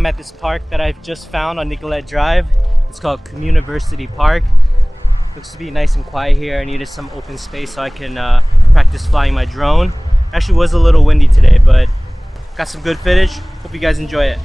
I'm at this park that I've just found on Nicolet Drive. It's called Communiversity Park. Looks to be nice and quiet here. I needed some open space so I can practice flying my drone. Actually was a little windy today, but got some good footage. Hope you guys enjoy it.